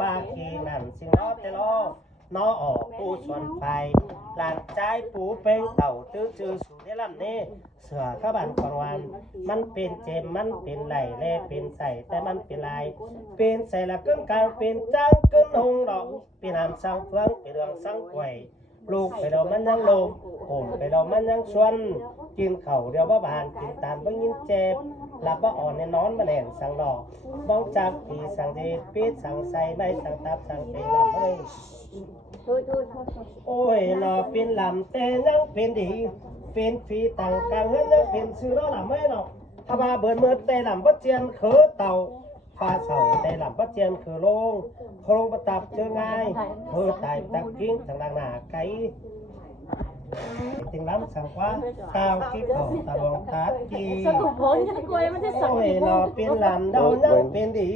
ปากีนั่นสิล้อแต่ล้อนอออกผู้ส่วนไฟหลานใจปูเป็นเต่าตื้อจือสู่ได้ลำนี้เสือข้าบันกวานมันเป็นเจมมันเป็นไหลแล่เป็นใส่แต่มันเป็นลายเป็นใส่ละกึ่งกลางเป็นจ้างกึ่งหงดอกเป็นน้ำสังเฟืองเป็นเรื่องสังไข่ลูกไปเรามันยังลมผมไปเรามันยังชวนกินเข่าเดียวว่าบานกินตามบ่ยินเจ็บหลับว่าอ่อนในนอนมาแหลนสังดอกบ้องจับผีสังเดชปิดสังใส่ไม่สังตับสังเตงลำเลยโอ้ยนอเป็นลำแต่ยังเป็นดีเป็นฝีต่างกลางเฮ้ยยังเป็นซื้อร้อลำไม่หรอกถ้ามาเบิดเมื่อแต่ลำบัดเจียนเขือเต่าฟ้าเสาแต่ลำบัดเจียนคือโลงโครงประตับเจอง่ายเธอตายตะกิ้งทางหน้าไก่จึงล้ำสังว่าตาวกิ๊บของตาลงตากีโอ้ยนอเป็นลำเดายังเป็นดี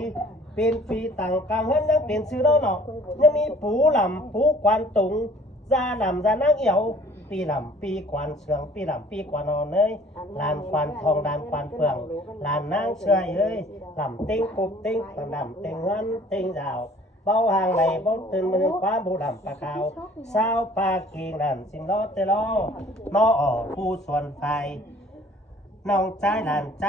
เป็นฝีต่างกลางเฮ้ยยังเป็นซื้อร้อหรอกยังมีปูลำปูกวานตุงซาลำซานั่งเอี่ยวปีลำปีกวานเสืองปีลำปีกวานอนเอ้ยลานควันทองลานควันเฟืองลานนางเชื่อเอ้ยลำเต็งกุบเต็งลำเต็งเงินเต็งดาวเบาห่างไหลเบาตื่นมันคว้าบูดำปลาขาวสาวปลาเก่งนั่นสิงล้อเตล้อนอออกผู้ส่วนไฟน้องใจหลานใจ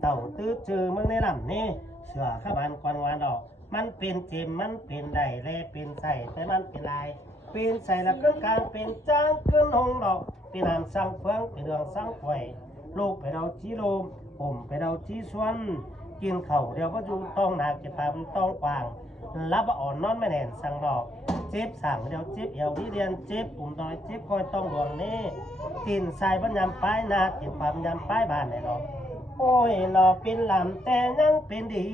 เต่าตื้อจือมึงในลำนี่เสือข้าบันควันวานดอกมันเป็นเจมมันเป็นได้แลเป็นใส่แต่มันเป็นลายเป็นใส่ละกึ่งกลางเป็นจ้างกึ่งหงดอกเป็นน้ำสังเฟืองเป็นเรื่องสังไข่ลูกไปเราชี้ลมผมไปเราชี้ชวนกินเข่าเดียวก็อยู่ต้องหนักจะพามันต้องกวางรับอ่อนนอนไม่แน่นสังดอกเจ็บสั่งเดียวเจ็บเอววิเรียนเจ็บปุ่มน้อยเจ็บคอยต้องหลวงนี่กินใส่บรรยำป้ายนากินความยำป้ายบ้านไหนหรอกโอ้ยหนอเป็นลำแต่ยังเป็นดี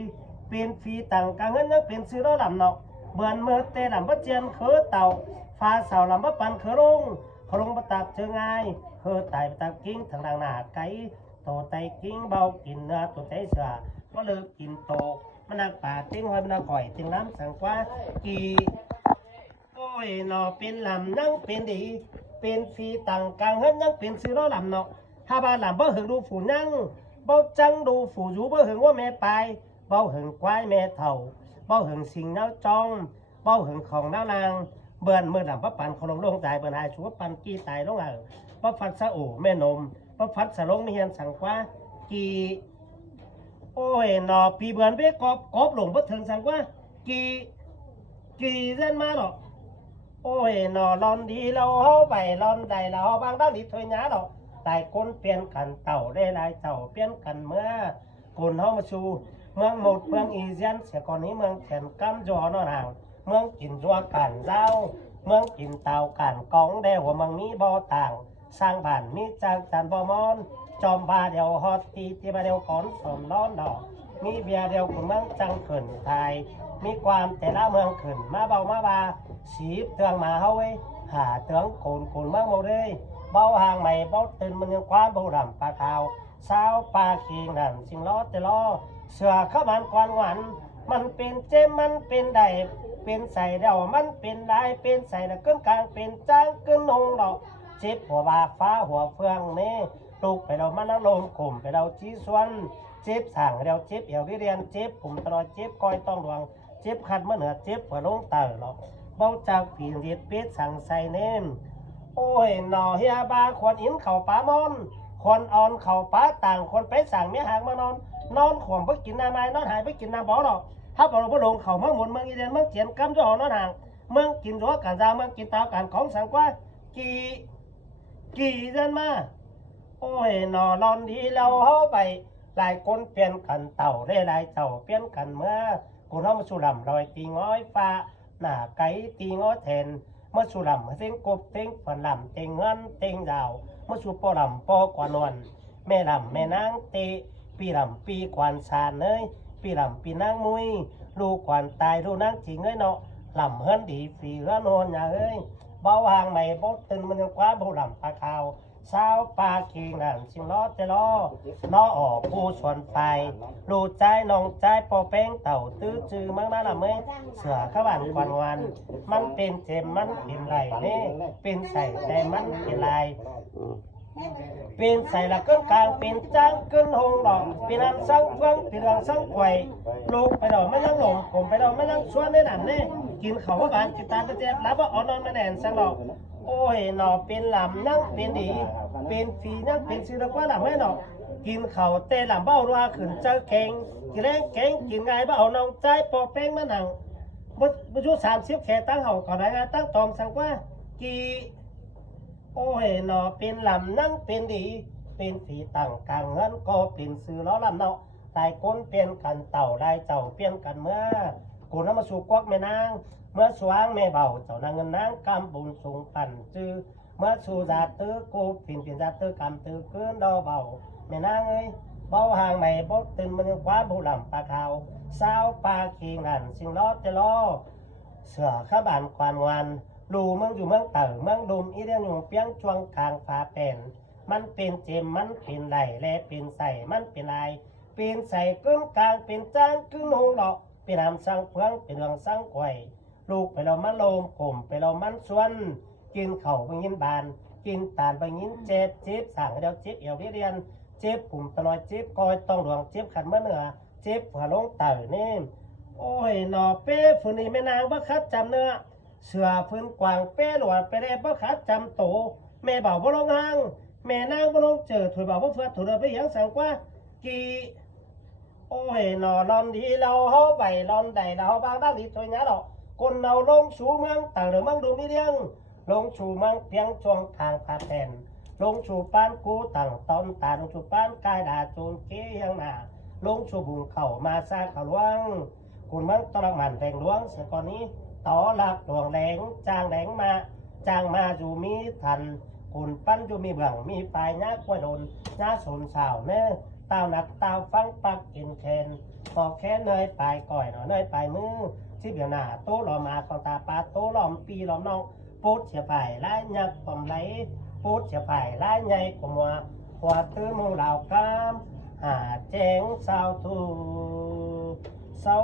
เป็นฝีต่างกลางเงินยังเป็นซื้อเราลำเนาะเบือนเมื่อเตะลำบัดเจียนเขือเต่าฟ้าเสาลำบัดปันเขือลงประตับเจอง่ายเขือไตประตับกิ้งทางหน้าไก่โตไตกิ้งเบากินเนื้อตัวใจเสือก็เลิกกินโตมันนักป่าติ้งหอยมันนักข่อยติ้งน้ำสังกว่ากีโอ้ยหนอเป็นลำยังเป็นดีเป็นฝีต่างกลางเงินยังเป็นซื้อเราลำเนาะถ้าบ้านลำบ่หึงดูฝูยังบ่จังดูฝูอยู่บ่หึงว่าแม่ไปเบาหึงควายแม่เถ่าเบาหึงสิงเน่าจองเบาหึงของเน่านางเบิ่นเมื่อดำพระปันเขาลงตายเบิ่นหายชัวปันกีตายลงพระฟัดสะโอแม่นมพระฟัดสะลงมีเฮียนสังกว่ากีโอ้ยหนอปีเบิ่นเบ้กบหลงพระเถิงสังกว่ากีเส้นมาหรอกโอ้ยหนอลอนดีเราเฮาไปลอนใดเราบางด้านดีถอยหน้าหรอกตายคนเปลี่ยนกันเต่าได้หลายเต่าเปลี่ยนกันเมื่อคนเฮามาชูเมืองหมดเมืองอีเซียนเสียก่อนนี้เมืองแขนกำจอนอนห่างเมืองกินจัวกันเจ้าเมืองกินเตากันกองแดวเมืองนี้บ่อต่างสร้างบ้านมีจากจันบ่มอนจอมบาเดียวฮอตตีที่บาเดียวก่อนสมร้อนดอกมีเบียร์เดียวคุณเมืองจังขึ้นไทยมีความแต่ละเมืองขึ้นมาเบามาบาสีเตืองมาเฮาเว้หาเตืองโกนเมืองโมเดยเบาห่างใหม่เบาตื่นมันยังความบูดำปลาขาวสาวปลาเคียงนั่นสิงล้อแต่ล้อเสือข้ามันกวนหวานมันเป็นเจมมันเป็นได้เป็นใส่เดามันเป็นลายเป็นใส่ตะกึ่งกลางเป็นจ้างกึ่งนงดอกเจ็บหัวบาฟ้าหัวเฟืองนี่ลูกไปเรามันนั่งลมข่มไปเราชี้สวนเจ็บสั่งเราเจ็บเอววิเรียนเจ็บปุ่มตลอดเจ็บก้อยต้องดวงเจ็บขัดเมื่อเหนือเจ็บหัวลงเต่าหรอกเบาจากผีเรียดเป็ดสั่งใส่เนมโอ้ยหน่อเฮียบาขวนอินเข่าป้ามอนคนอ่อนเข่าป้าต่างคนไปสั่งเมียหางมานอนข่มไปกินน้ำไม้นอนหายไปกินน้ำบ่อหรอกถ้าบอกเราบ่ลงเข่าเมืองหมุนเมืองอีเดนเมืองเจียนกำจ่อนอนห่างเมืองกินรัวกันดาวเมืองกินตากันของสังกว่ากี่เดือนมาโอ้ยหน่อรอนดีเราเฮาไปหลายคนเปลี่ยนกันเต่าได้หลายเต่าเปลี่ยนกันเมื่อกูเฮามาสู่ลำลอยตีง้อยฟ้าหน้าไก่ตีง้อยแทนเมื่อสู่ลำเต็งกบเต็งฝันลำเต็งเงินเต็งดาวเมื่อสู่ปอลำปอกวานวลแม่ลำแม่นางเตปีลำปีกวานสานเนยปีลำปีนางมุยลูกกวานตายลูกนางจริงเอ้ยเนาะลำเฮิรนดีฝีเฮือนโหนอย่าเอ้ยเบาห่างใหม่บดตื่นมันยังคว้าบูลำปลาขาวสาวปลาเคียงนั่นสิงล้อแต่ล้อนอออกผู้ชวนไปลูกใจน้องใจปอแป้งเต่าตื้อจือมั่งนั่นละเมื่อเสือขวันควันวันมันเป็นเจมมันเป็นไหลนี่เป็นใส่แต่มันเป็นลายโ เป็นใส่ละก้นกลางเป็นจ้างก้นหงดอกเป็นอันสังเฟืองเป็นอันสังไข่ลูกไปดอกไม่นั่งหลงผมไปดอกไม่นั่งชวนได้หนันนี่กินเขาว่าบานกินตาตะเจ็บรับว่าอ่อนนอนไม่แน่นสังดอกโอ้ยหนอเป็นลำนั่งเป็นดีเป็นฝีนั่งเป็นซื้อแล้วว่าลำไม่หนอกินเขาเตะลำเบ้ารัวขึ้นเจ้าเก่งกินแรงเก่งกินไงบ้าเอาน้องใจปอแป้งมาหนังบุชุ30แขตั้งเห่าก่อนได้ตั้งตอมสังว่ากี่ โอ้ยหนอเป็นลำนั่งเป็นดีเป็นฝีตั้งกลางเงินก็เป็นซื้อล้อลำเนาะตายก้นเปลี่ยนกันเต่าได้เจ้าเปลี่ยนกันเมื่อกูน้ำมาสู่กวักแม่นางเมื่อสว่างแม่เบาเจ้านางเงินนางกำบุญสูงปั่นจื้อเมื่อสู่จาตื้อกูผินจาตื้อกำตื้อขึ้นดอเบาแม่นางเอ้ยเบาห่างใหม่บดตื่นมันยังคว้าบุหลำปลาขาวสาวปลาเคียงหันสิ่งล้อจะล้อเสือข้าบานควานวันลูเมืองอยู่เมืองเต๋อเมืองดุมอีเดียนอยู่เปียงชวงกลางฟ้าเป็นมันเป็นเจมมันเป็นไหลและเป็นใส่มันเป็นลายเป็นใส่กึ้งกลางเป็นจ้างกึ้งหงดอกเป็นน้ำสังเฟืองเป็นเรื่องสังไข่ลูกไปเรามันโลมกลมไปเรามันสวนกินเข่าไปยินบานกินตาลไปยินเจ็บเจ็บสั่งเดียวเจ็บเอวเรียนเจ็บปุ่มตะนอยเจ็บกอยต้องดวงเจ็บขันเมื่อเหนือเจ็บหัวลงเต๋อเนี่ยโอ้ยหนอเป้ฝุ่นนี่แม่นางว่าคัดจำเนื้อเสือพื้นกวางเป้หลวดไปได้บ่ขาดจำโตแม่เบาบ่ลงห้างแม่นางบ่ลงเจอถอยเบาบ่เฟือถอยเดินไปยังสังกว่ากี่โอ้ยหนอลอนดีเราเฮาใบลอนใดเราบางด้านดีถอยหน้าดอกคนเราลงสู่เมืองต่างหรือเมืองดูนี่เดียงลงสู่เมืองเพียงช่วงทางพาแผ่นลงสู่ปานกูต่างตอนตาลงสู่ปานกายดาโจนเกี้ยงหน้าลงสู่บุงเข่ามาซาเขาล้วงคุณเมืองตระมันแรงล้วงเสียก่อนนี้ต่อหลักดวงแดงจางแดงมาจางมาอยู่มีทันคุณปั้นอยู่มีเบื้องมีปลายหน้ากล้วยโดนหน้าสนสาวเนื้อเต้าหนักเต้าฟังปักกินแคนพอแค่เนยปลายก่อยหน่อยเนยปลายมือที่เบียวหน้าโตหลอมาของตาปลาโตหลอมปีหลอมน้องปูดเสียไผ่ไล่ยักผมไหลปูดเสียไผ่ไล่ใหญ่กว่าหัวตื้อมือเหล่ากามหาแจงสาวทูเศร้า